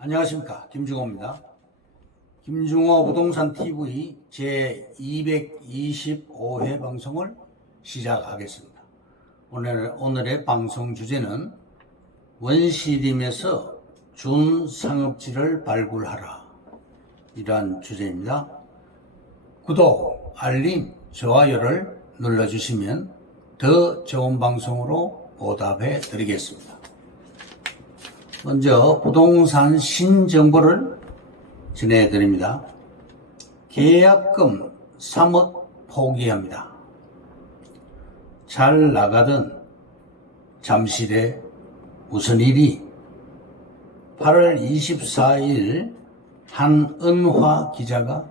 안녕하십니까, 김중호입니다. 김중호 부동산 TV 제225회 방송을 시작하겠습니다. 오늘의 방송 주제는 원시림에서 준상업지를 발굴하라, 이러한 주제입니다. 구독, 알림, 좋아요를 눌러주시면 더 좋은 방송으로 보답해 드리겠습니다. 먼저 부동산 신정보를 전해드립니다. 계약금 3억 포기합니다. 잘 나가던 잠실에 무슨 일이? 8월 24일 한은화 기자가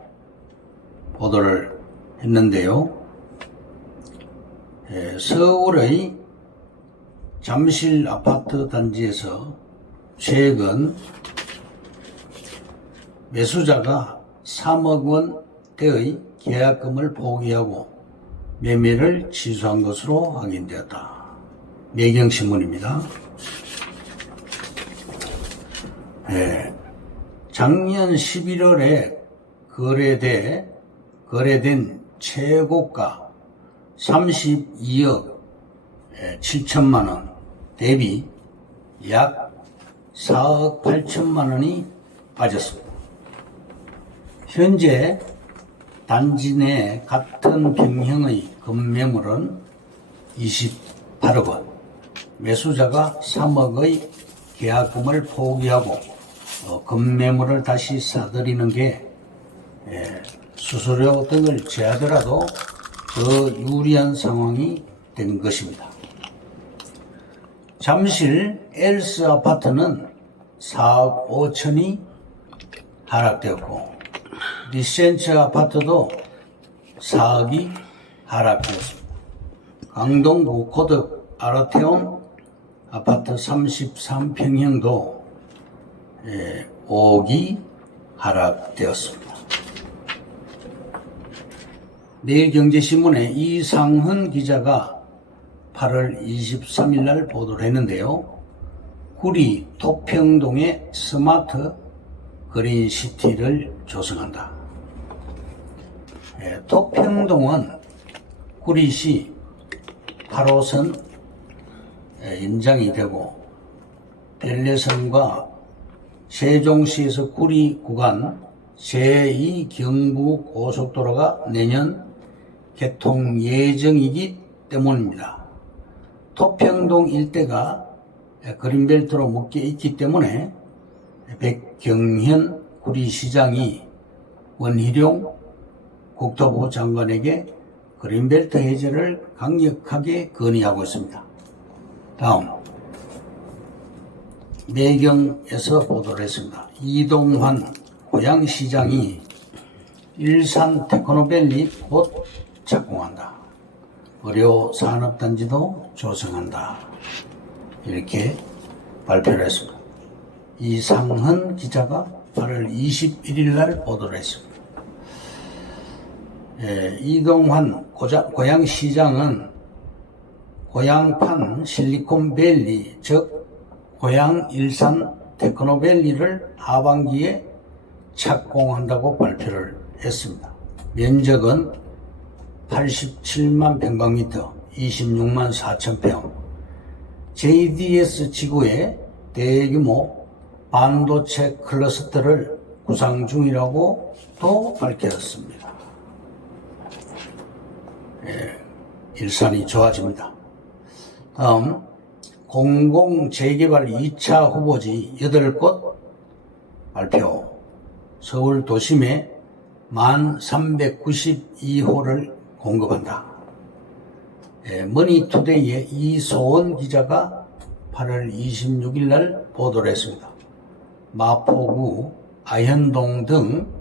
보도를 했는데요. 서울의 잠실 아파트 단지에서 최근 매수자가 3억 원대의 계약금을 포기하고 매매를 취소한 것으로 확인되었다. 매경신문입니다. 작년 11월에 거래된 최고가 32억 7천만 원 대비 약 4억 8천만 원이 빠졌습니다. 현재 단지 내 같은 평형의 건매물은 28억 원, 매수자가 3억의 계약금을 포기하고 건매물을 다시 사들이는 게 수수료 등을 제하더라도 더 유리한 상황이 된 것입니다. 잠실 엘스 아파트는 4억 5천이 하락되었고 리센츠 아파트도 4억이 하락되었습니다. 강동 고코득 아르테온 아파트 33평형도 5억이 하락되었습니다. 내일경제신문의 이상훈 기자가 8월 23일 날 보도를 했는데요. 구리 토평동에 스마트 그린시티를 조성한다. 토평동은 구리시 8호선 연장이 되고 별내선과 세종시에서 구리 구간 제2경부 고속도로가 내년 개통 예정이기 때문입니다. 토평동 일대가 그린벨트로 묶여 있기 때문에 백경현 구리시장이 원희룡 국토부 장관에게 그린벨트 해제를 강력하게 건의하고 있습니다. 다음, 매경에서 보도를 했습니다. 이동환 고양시장이 일산 테크노밸리 곧 착공한다. 의료산업단지도 조성한다. 이렇게 발표를 했습니다. 이상헌 기자가 8월 21일 날 보도를 했습니다. 이동환 고양시장은 고양판 실리콘밸리, 즉 고양 일산 테크노밸리를 하반기에 착공한다고 발표를 했습니다. 면적은 87만 평방미터, 26만 4천 평, JDS 지구의 대규모 반도체 클러스터를 구상 중이라고 또 밝혔습니다. 일산이 좋아집니다. 다음, 공공재개발 2차 후보지 8곳 발표. 서울 도심에 1392호를 공급한다. 머니투데이의 이소원 기자가 8월 26일 날 보도를 했습니다. 마포구, 아현동 등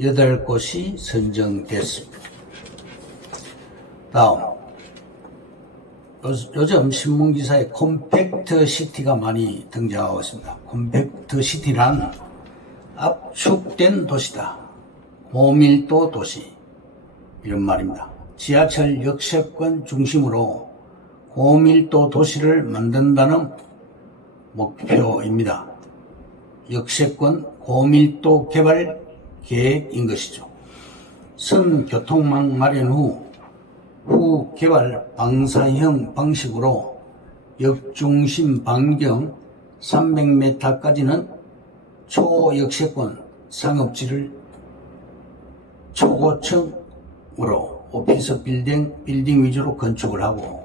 8곳이 선정됐습니다. 다음, 요즘 신문기사에 컴팩트 시티가 많이 등장하고 있습니다. 컴팩트 시티란 압축된 도시다. 고밀도 도시, 이런 말입니다. 지하철 역세권 중심으로 고밀도 도시를 만든다는 목표입니다. 역세권 고밀도 개발 계획인 것이죠. 선 교통망 마련 후 개발 방사형 방식으로 역중심 반경 300m까지는 초역세권 상업지를 초고층으로 오피스 빌딩 위주로 건축을 하고,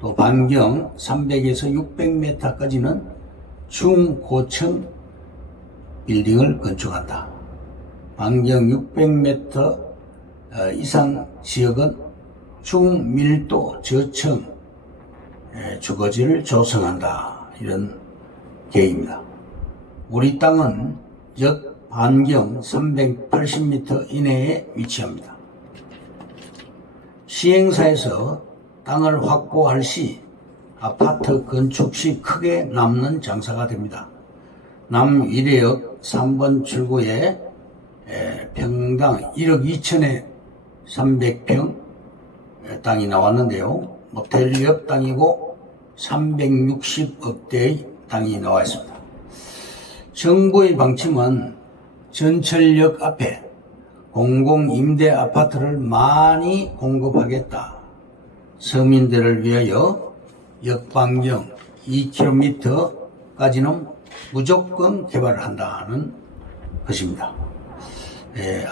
또 반경 300에서 600m까지는 중고층 빌딩을 건축한다. 반경 600m 이상 지역은 중밀도 저층 주거지를 조성한다. 이런 계획입니다. 우리 땅은 역 반경 380m 이내에 위치합니다. 시행사에서 땅을 확보할 시 아파트 건축 시 크게 남는 장사가 됩니다. 남위례역 3번 출구에 평당 1억 2천에 300평 땅이 나왔는데요. 모텔역 땅이고 360억대의 땅이 나와 있습니다. 정부의 방침은 전철역 앞에 공공임대 아파트를 많이 공급하겠다. 서민들을 위하여 역반경 2km까지는 무조건 개발을 한다는 것입니다.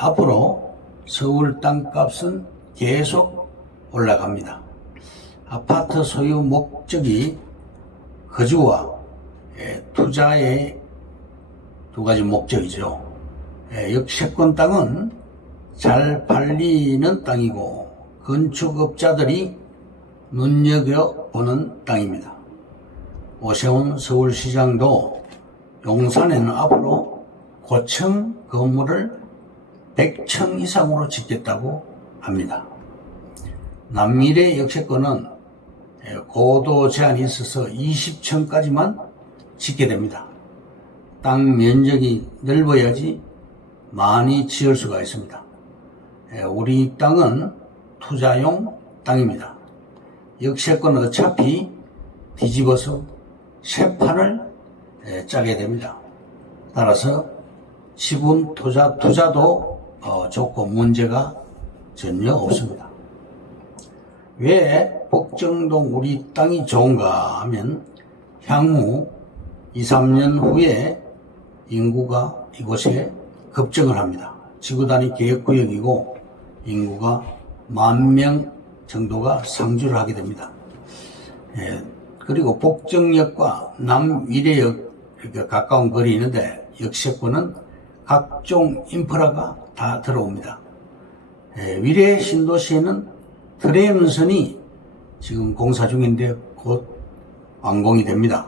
앞으로 서울 땅값은 계속 올라갑니다. 아파트 소유 목적이 거주와 투자의 두 가지 목적이죠. 역세권 땅은 잘 팔리는 땅이고 건축업자들이 눈여겨보는 땅입니다. 오세훈 서울시장도 용산에는 앞으로 고층 건물을 100층 이상으로 짓겠다고 합니다. 남미래 역세권은 고도 제한이 있어서 20층까지만 짓게 됩니다. 땅 면적이 넓어야지 많이 지을 수가 있습니다. 우리 땅은 투자용 땅입니다. 역세권은 어차피 뒤집어서 새 판을 짜게 됩니다. 따라서 지분 투자도 좋고 문제가 전혀 없습니다. 왜 복정동 우리 땅이 좋은가 하면 향후 2, 3년 후에 인구가 이곳에 급증을 합니다. 지구 단위 계획구역이고 인구가 10,000명 정도가 상주를 하게 됩니다. 그리고 복정역과 남위례역 이렇게 가까운 거리 있는데 역세권은 각종 인프라가 다 들어옵니다. 위례 신도시에는 트램선이 지금 공사 중인데 곧 완공이 됩니다.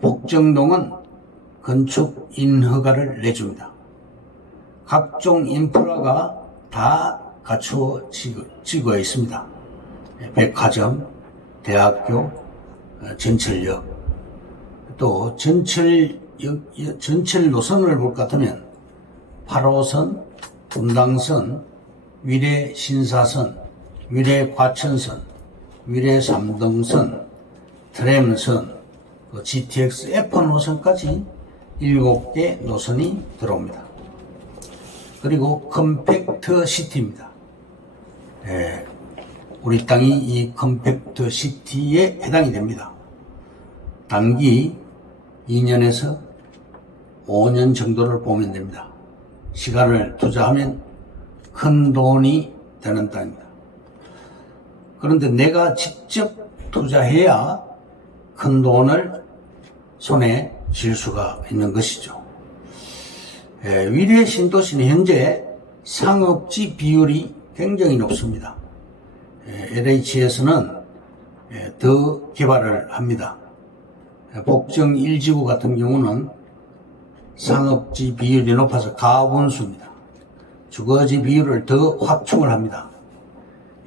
복정동은 건축 인허가를 내줍니다. 각종 인프라가 다 갖추어지고 있습니다. 백화점, 대학교, 전철역, 또 전철 노선을 볼 것 같으면 8호선, 분당선, 위례 신사선, 위례 과천선, 위례 삼동선, 트램선, GTX F 노선까지 7개 노선이 들어옵니다. 그리고 컴팩트 시티입니다. 우리 땅이 이 컴팩트 시티에 해당이 됩니다. 단기 2년에서 5년 정도를 보면 됩니다. 시간을 투자하면 큰 돈이 되는 땅입니다. 그런데 내가 직접 투자해야 큰 돈을 손에 쥘 수가 있는 것이죠. 위례 신도시는 현재 상업지 비율이 굉장히 높습니다. LH에서는 더 개발을 합니다. 복정 1지구 같은 경우는 상업지 비율이 높아서 가분수입니다. 주거지 비율을 더 확충을 합니다.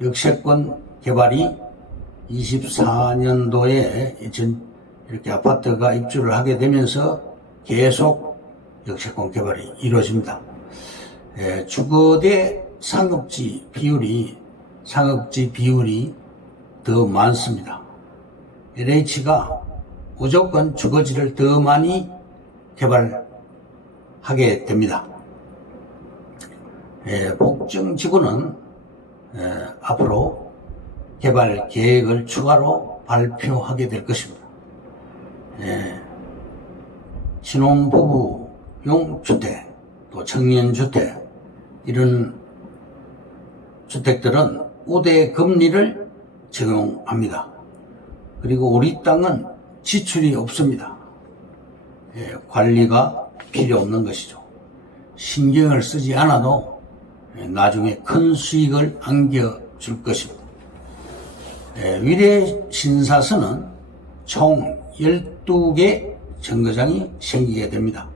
역세권 개발이 24년도에 이렇게 아파트가 입주를 하게 되면서 계속 역세권 개발이 이루어집니다. 주거대 상업지 비율이 더 많습니다. LH가 무조건 주거지를 더 많이 개발하게 됩니다. 복정지구는 앞으로 개발 계획을 추가로 발표하게 될 것입니다. 신혼부부용 주택, 또 청년주택, 이런 주택들은 우대 금리를 적용합니다. 그리고 우리 땅은 지출이 없습니다. 관리가 필요 없는 것이죠. 신경을 쓰지 않아도 나중에 큰 수익을 안겨줄 것입니다. 위례 신사선은 총 12개 정거장이 생기게 됩니다.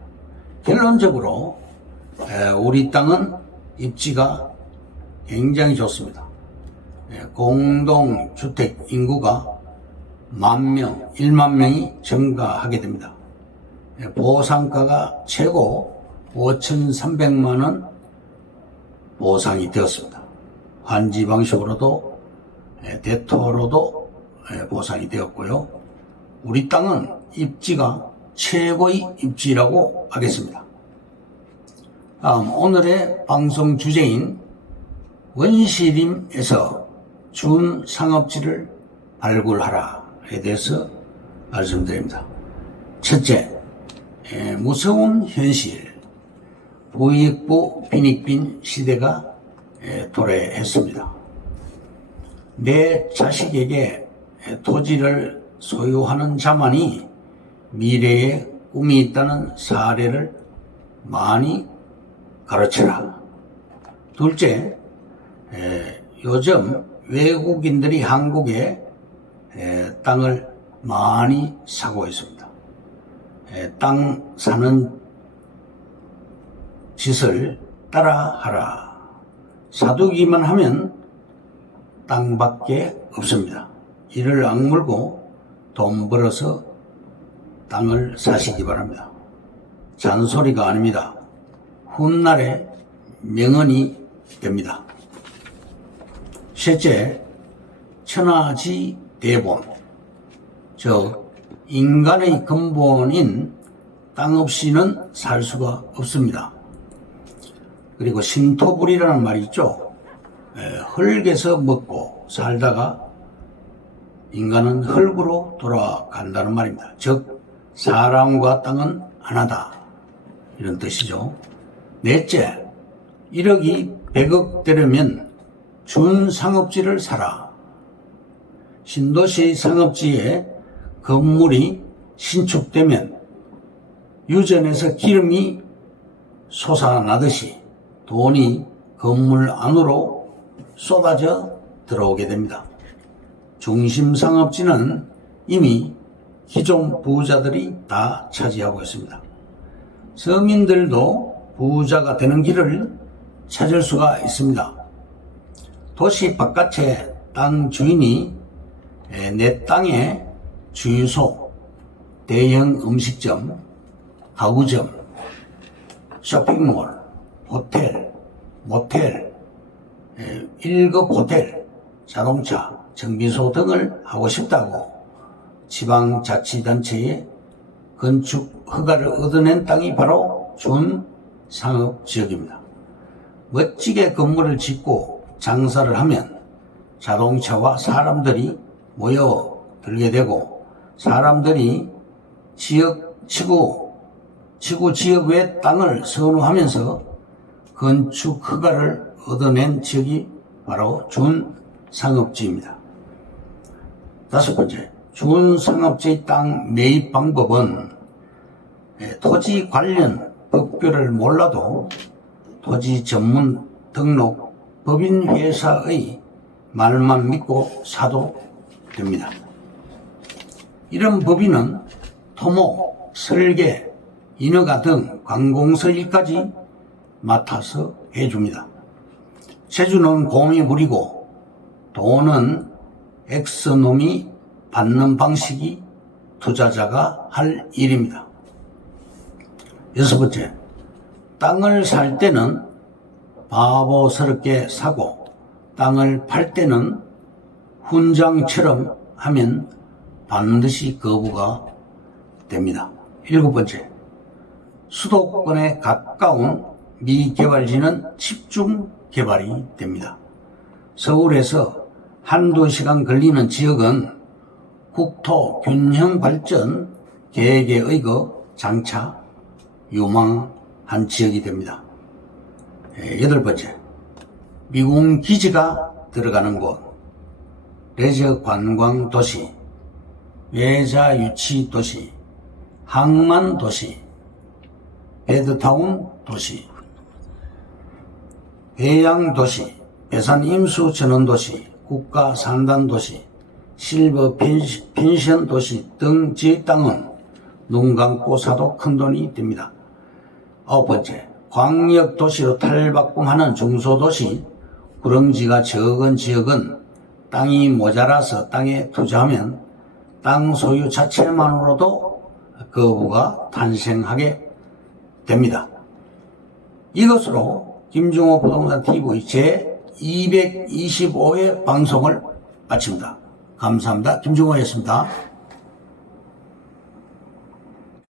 결론적으로 우리 땅은 입지가 굉장히 좋습니다. 공동주택 인구가 10,000명, 10,000명이 증가하게 됩니다. 보상가가 최고 5,300만 원 보상이 되었습니다. 환지 방식으로도 대토로도 보상이 되었고요. 우리 땅은 입지가 최고의 입지라고 하겠습니다. 다음 오늘의 방송 주제인 원시림에서 준상업지를 발굴하라에 대해서 말씀드립니다. 첫째, 무서운 현실, 부익부 빈익빈 시대가 도래했습니다. 내 자식에게 토지를 소유하는 자만이 미래에 꿈이 있다는 사례를 많이 가르쳐라. 둘째, 요즘 외국인들이 한국에 땅을 많이 사고 있습니다. 땅 사는 짓을 따라하라. 사두기만 하면 땅밖에 없습니다. 이를 악물고 돈 벌어서 땅을 사시기 바랍니다. 잔소리가 아닙니다. 훗날에 명언이 됩니다. 셋째, 천하지대본, 즉 인간의 근본인 땅 없이는 살 수가 없습니다. 그리고 신토불이라는 말이 있죠. 흙에서 먹고 살다가 인간은 흙으로 돌아간다는 말입니다. 즉 사람과 땅은 하나다, 이런 뜻이죠. 넷째, 1억이 100억 되려면 준상업지를 사라. 신도시 상업지에 건물이 신축되면 유전에서 기름이 솟아나듯이 돈이 건물 안으로 쏟아져 들어오게 됩니다. 중심상업지는 이미 기존 부자들이 다 차지하고 있습니다. 서민들도 부자가 되는 길을 찾을 수가 있습니다. 도시 바깥의 땅 주인이 내 땅에 주유소, 대형 음식점, 가구점, 쇼핑몰, 호텔, 모텔, 1급 호텔, 자동차, 정비소 등을 하고 싶다고 지방자치단체에 건축 허가를 얻어낸 땅이 바로 준상업지역입니다. 멋지게 건물을 짓고 장사를 하면 자동차와 사람들이 모여들게 되고, 사람들이 지구 지역 외 땅을 선호하면서 건축 허가를 얻어낸 지역이 바로 준상업지입니다. 다섯 번째, 준상업지의 땅 매입 방법은 토지 관련 법규를 몰라도 토지 전문 등록 법인회사의 말만 믿고 사도 됩니다. 이런 법인은 토목, 설계, 인허가 등 관공서 일까지 맡아서 해줍니다. 세주는 곰이 부리고 돈은 엑스놈이 받는 방식이 투자자가 할 일입니다. 여섯 번째, 땅을 살 때는 바보스럽게 사고 땅을 팔 때는 훈장처럼 하면 반드시 거부가 됩니다. 일곱 번째, 수도권에 가까운 미개발지는 집중 개발이 됩니다. 서울에서 한두 시간 걸리는 지역은 국토 균형 발전 계획에 의거 장차 유망한 지역이 됩니다. 8번째, 미군 기지가 들어가는 곳, 레저 관광 도시, 외자 유치 도시, 항만 도시, 베드타운 도시, 해양 도시, 배산 임수 전원 도시, 국가 산단 도시, 실버 펜션 도시 등 지역 땅은 눈 감고 사도 큰돈이 됩니다. 9번째, 광역 도시로 탈바꿈하는 중소도시, 구렁지가 적은 지역은 땅이 모자라서 땅에 투자하면 땅 소유 자체만으로도 거부가 탄생하게 됩니다. 이것으로 김종호 부동산 TV 제 225회 방송을 마칩니다. 감사합니다. 김종호였습니다.